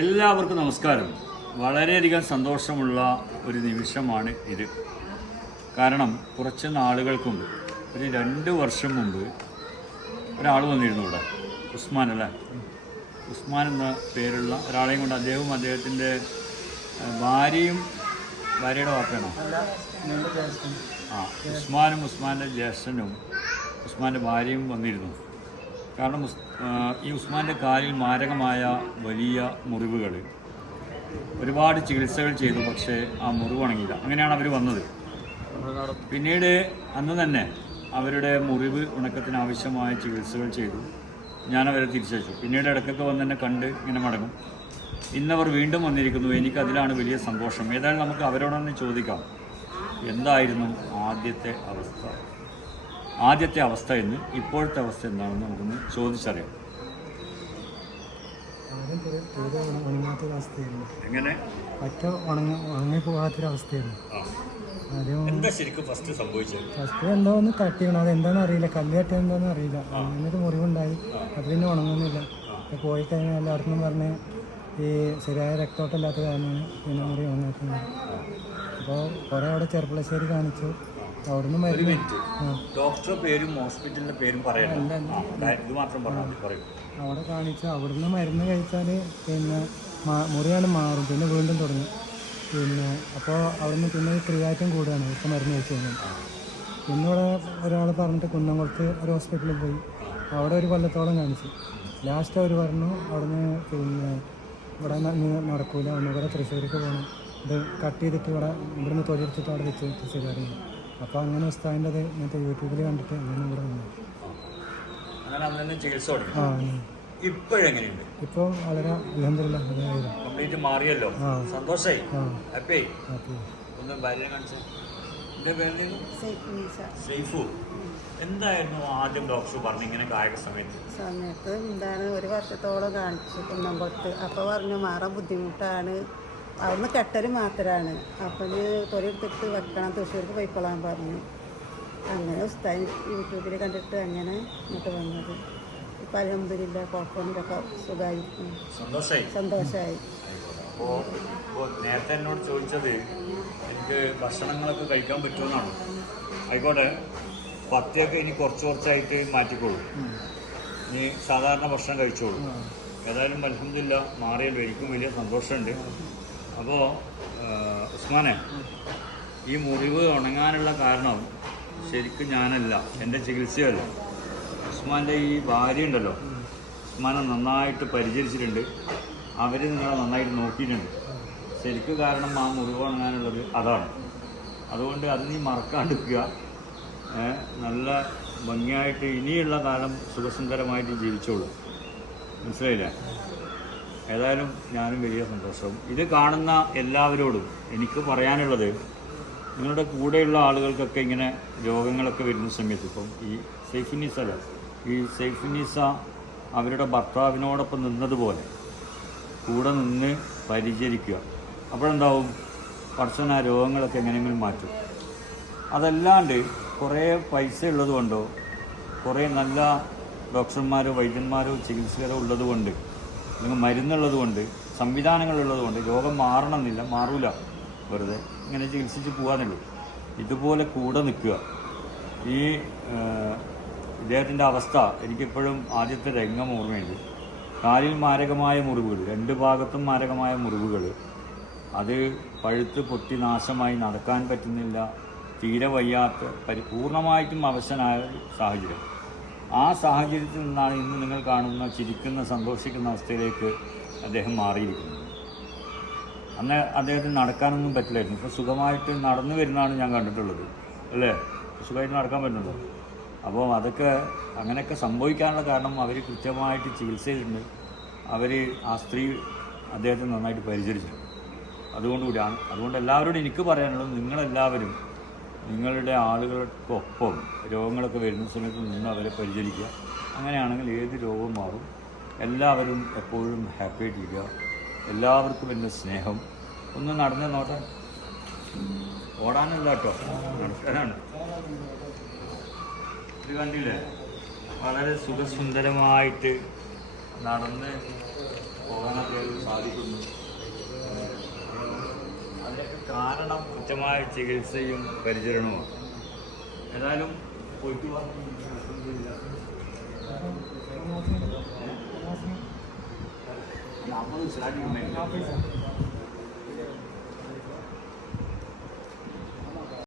എല്ലാവർക്കും നമസ്കാരം. വളരെയധികം സന്തോഷമുള്ള ഒരു നിമിഷമാണ് ഇത്. കാരണം കുറച്ച് നാളുകൾക്കും ഒരു 2 വർഷം മുമ്പ് ഒരാൾ വന്നിരുന്നു ഇവിടെ. ഉസ്മാൻ അല്ലേ? ഉസ്മാൻ എന്ന പേരുള്ള ഒരാളെയും കൊണ്ട് അദ്ദേഹത്തിൻ്റെ ഭാര്യയുടെ വാപ്പയാണോ? ഉസ്മാനും ഉസ്മാൻ്റെ ജ്യേഷ്ഠനും ഉസ്മാൻ്റെ ഭാര്യയും വന്നിരുന്നു. കാരണം ഈ ഉസ്മാൻ്റെ കാലിൽ മാരകമായ വലിയ മുറിവുകൾ, ഒരുപാട് ചികിത്സകൾ ചെയ്തു, പക്ഷേ ആ മുറിവ് ഉണങ്ങിയില്ല. അങ്ങനെയാണ് അവർ വന്നത്. പിന്നീട് അന്ന് തന്നെ അവരുടെ മുറിവ് ഉണക്കത്തിന് ആവശ്യമായ ചികിത്സകൾ ചെയ്തു. ഞാനവരെ തിരിച്ചയച്ചു. പിന്നീട് ഇടയ്ക്കൊക്കെ വന്ന് തന്നെ കണ്ട് ഇങ്ങനെ മടങ്ങും. ഇന്നവർ വീണ്ടും വന്നിരിക്കുന്നു. എനിക്കതിലാണ് വലിയ സന്തോഷം. ഏതായാലും നമുക്ക് അവരോടൊന്ന് ചോദിക്കാം, എന്തായിരുന്നു ആദ്യത്തെ അവസ്ഥ എന്ന്, ഇപ്പോഴത്തെ അവസ്ഥ എന്താണെന്ന് നമുക്കൊന്ന് ചോദിച്ചറിയാം. എങ്ങനെ ഉണങ്ങി പോകാത്തൊരവസ്ഥയായിരുന്നു. എന്താ ശരിക്കും ഫസ്റ്റ് സംഭവിച്ചത്? ഫസ്റ്റ് എന്തോ ഒന്ന് തട്ടിക്കണം, അതെന്താണെന്ന് അറിയില്ല, കല്ല് തട്ടിയെന്താണെന്ന് അറിയില്ല. എന്നിട്ട് മുറിവുണ്ടായി. അത് പിന്നെ ഉണങ്ങുന്നില്ല. പോയി കഴിഞ്ഞാൽ എല്ലായിടത്തും പറഞ്ഞ് ഈ ശരിയായ രക്തോട്ടമില്ലാത്ത കാരണമാണ് പിന്നെ മുറി ഉണങ്ങാക്കുന്നത്. അപ്പോൾ കുറേ അവിടെ ചെറുപ്പളശ്ശേരി കാണിച്ചു. അവിടുന്ന് മരുന്ന്. ഡോക്ടറുടെ പേരും ഹോസ്പിറ്റലിൻ്റെ പേരും പറയാം, ഇത് മാത്രം പറയും. അവിടെ കാണിച്ചു. അവിടുന്ന് മരുന്ന് കഴിച്ചാൽ പിന്നെ മുറിയാണ് മാറും, പിന്നെ വീണ്ടും തുടങ്ങും. പിന്നെ അപ്പോൾ അവിടുന്ന് പിന്നെ ക്രിയാറ്റിൻ കൂടുകയാണ് ഇപ്പോൾ മരുന്ന് കഴിച്ചു കഴിഞ്ഞാൽ. പിന്നെ ഇവിടെ ഒരാൾ പറഞ്ഞിട്ട് കുന്നംകുളത്ത് ഒരു ഹോസ്പിറ്റലിൽ പോയി. അവിടെ ഒരു കൊല്ലത്തോളം കാണിച്ചു. ലാസ്റ്റ് അവർ പറഞ്ഞു അവിടുന്ന് പിന്നെ ഇവിടെ നടക്കൂല, ഒന്നുകൂടെ തൃശ്ശൂർക്ക് പോകണം, ഇത് കട്ട് ചെയ്തിട്ട് ഇവിടുന്ന് തൊഴിലെടുത്തിട്ട് അവിടെ വെച്ച് ശരിയായിരുന്നു. അപ്പോൾ അങ്ങനെ ഉസ്താദിൻ്റെ ഇങ്ങനത്തെ യൂട്യൂബിൽ കണ്ടിട്ട് അങ്ങനെ ഇവിടെ വന്നു. ഇപ്പോൾ വളരെ അൽഹംദുലില്ലാഹ് മാറിയല്ലോ, സന്തോഷായി. എന്തായിരുന്നു ആദ്യം ഡോക്ടർ പറഞ്ഞു ഇങ്ങനെ കായിക സമയത്ത്? എന്താണ് 1 വർഷത്തോളം കാണിച്ചു കുന്നംകുളത്ത്. അപ്പോൾ പറഞ്ഞു മാറാൻ ബുദ്ധിമുട്ടാണ്, അവിടുന്ന് കെട്ടൽ മാത്രമാണ്, അപ്പം തൊഴിലെടുത്തിട്ട് വെക്കണം, തൃശ്ശൂർക്ക് പോയിക്കൊള്ളാൻ പറഞ്ഞു. അങ്ങനെ ഉസ്താദ് യൂട്യൂബിൽ കണ്ടിട്ട് അങ്ങനെ ഇങ്ങോട്ട് വന്നത്. ഇപ്പം അൽഹംദുലില്ലാഹ് കുഴപ്പമൊന്നുമില്ല, സുഖമായിരിക്കും, സന്തോഷമായി. നേരത്തെ എന്നോട് ചോദിച്ചത് എനിക്ക് ഭക്ഷണങ്ങളൊക്കെ കഴിക്കാൻ പറ്റുമെന്നാണ്. ആയിക്കോട്ടെ, പത്തിയൊക്കെ ഇനി കുറച്ചായിട്ട് മാറ്റിക്കോളൂ, ഇനി സാധാരണ ഭക്ഷണം കഴിച്ചോളൂ. ഏതായാലും അൽഹംദുലില്ലാഹ് മാറിയല്ലോ, എനിക്കും വലിയ സന്തോഷമുണ്ട്. അപ്പോൾ ഉസ്മാനെ, ഈ മുറിവ് ഉണങ്ങാനുള്ള കാരണം ശരിക്കും ഞാനല്ല, എൻ്റെ ചികിത്സയല്ല. ഉസ്മാൻ്റെ ഈ ഭാര്യ ഉണ്ടല്ലോ, ഉസ്മാനെ നന്നായിട്ട് പരിചരിച്ചിട്ടുണ്ട്. അവർ നിങ്ങളെ നന്നായിട്ട് നോക്കിയിട്ടുണ്ട്. ശരിക്കും കാരണം ആ മുറിവ് ഉണങ്ങാനുള്ളത് അതാണ്. അതുകൊണ്ട് അത് നീ മറക്കാണ്ടിരിക്കുക. നല്ല ഭംഗിയായിട്ട് ഇനിയുള്ള കാലം സുഖസുന്ദരമായിട്ട് ജീവിച്ചോളൂ. മനസ്സിലായില്ലേ? ഏതായാലും ഞാനും വലിയ സന്തോഷം. ഇത് കാണുന്ന എല്ലാവരോടും എനിക്ക് പറയാനുള്ളത്, നിങ്ങളുടെ കൂടെയുള്ള ആളുകൾക്കൊക്കെ ഇങ്ങനെ രോഗങ്ങളൊക്കെ വരുന്ന സമയത്ത്, ഇപ്പം ഈ സൈഫുന്നീസ അവരുടെ ഭർത്താവിനോടൊപ്പം നിന്നതുപോലെ കൂടെ നിന്ന് പരിചരിക്കുക. അപ്പോഴെന്താവും, പടച്ചവൻ ആ രോഗങ്ങളൊക്കെ എങ്ങനെയെങ്കിലും മാറ്റും. അതല്ലാണ്ട് കുറേ പൈസ ഉള്ളതുകൊണ്ടോ കുറേ നല്ല ഡോക്ടർമാരോ വൈദ്യന്മാരോ ചികിത്സകരോ ഉള്ളതുകൊണ്ട്, അല്ലെങ്കിൽ മരുന്നുള്ളത് കൊണ്ട്, സംവിധാനങ്ങളുള്ളത് കൊണ്ട് രോഗം മാറണമെന്നില്ല, മാറൂല. വെറുതെ ഇങ്ങനെ ചികിത്സിച്ച് പോകാനുള്ളൂ. ഇതുപോലെ കൂടെ നിൽക്കുക. ഈ ഇദ്ദേഹത്തിൻ്റെ അവസ്ഥ എനിക്കിപ്പോഴും ആദ്യത്തെ രംഗം ഓർമ്മയുണ്ട്. കാലിൽ മാരകമായ മുറിവുകൾ, 2 ഭാഗത്തും മാരകമായ മുറിവുകൾ, അത് പഴുത്ത് പൊട്ടി നാശമായി, നടക്കാൻ പറ്റുന്നില്ല, തീരെ വയ്യാത്ത, പൂർണ്ണമായിട്ടും അവശനായ സാഹചര്യം. ആ സാഹചര്യത്തിൽ നിന്നാണ് ഇന്ന് നിങ്ങൾ കാണുന്ന ചിരിക്കുന്ന സന്തോഷിക്കുന്ന അവസ്ഥയിലേക്ക് അദ്ദേഹം മാറിയിരിക്കുന്നത്. അന്ന് അദ്ദേഹത്തിന് നടക്കാനൊന്നും പറ്റില്ലായിരുന്നു. ഇപ്പോൾ സുഖമായിട്ട് നടന്നു വരുന്നതാണ് ഞാൻ കണ്ടിട്ടുള്ളത്, അല്ലേ? സുഖമായിട്ട് നടക്കാൻ പറ്റുന്നുണ്ടോ? അപ്പോൾ അതൊക്കെ അങ്ങനെയൊക്കെ സംഭവിക്കാനുള്ള കാരണം അവർ കൃത്യമായിട്ട് ചികിത്സ ചെയ്തിട്ടുണ്ട്. അവർ ആ സ്ത്രീ അദ്ദേഹത്തെ നന്നായിട്ട് പരിചരിച്ചിട്ടുണ്ട്. അതുകൊണ്ടുകൂടിയാണ്. അതുകൊണ്ട് എല്ലാവരോടും എനിക്ക് പറയാനുള്ളത്, നിങ്ങളെല്ലാവരും നിങ്ങളുടെ ആളുകൾക്കൊപ്പം രോഗങ്ങളൊക്കെ വരുന്ന സമയത്ത് നിന്ന് അവരെ പരിചരിക്കുക. അങ്ങനെയാണെങ്കിൽ ഏത് രോഗവും മാറും. എല്ലാവരും എപ്പോഴും ഹാപ്പി ആയിട്ടിരിക്കുക. എല്ലാവർക്കും എൻ്റെ സ്നേഹം. ഒന്ന് നടന്ന് നോട്ടെ, ഓടാനല്ല കേട്ടോ, നടക്കാനാണ്. ഇത് കണ്ടില്ലേ, വളരെ സുഖസുന്ദരമായിട്ട് നടന്ന് പോകാനൊക്കെ സാധിക്കുന്നു. അതിനൊക്കെ കാരണം കൃത്യമായ ചികിത്സയും പരിചരണവുമാണ്. ഏതായാലും പോയിട്ട് നമ്മൾ സ്റ്റാർട്ടിങ്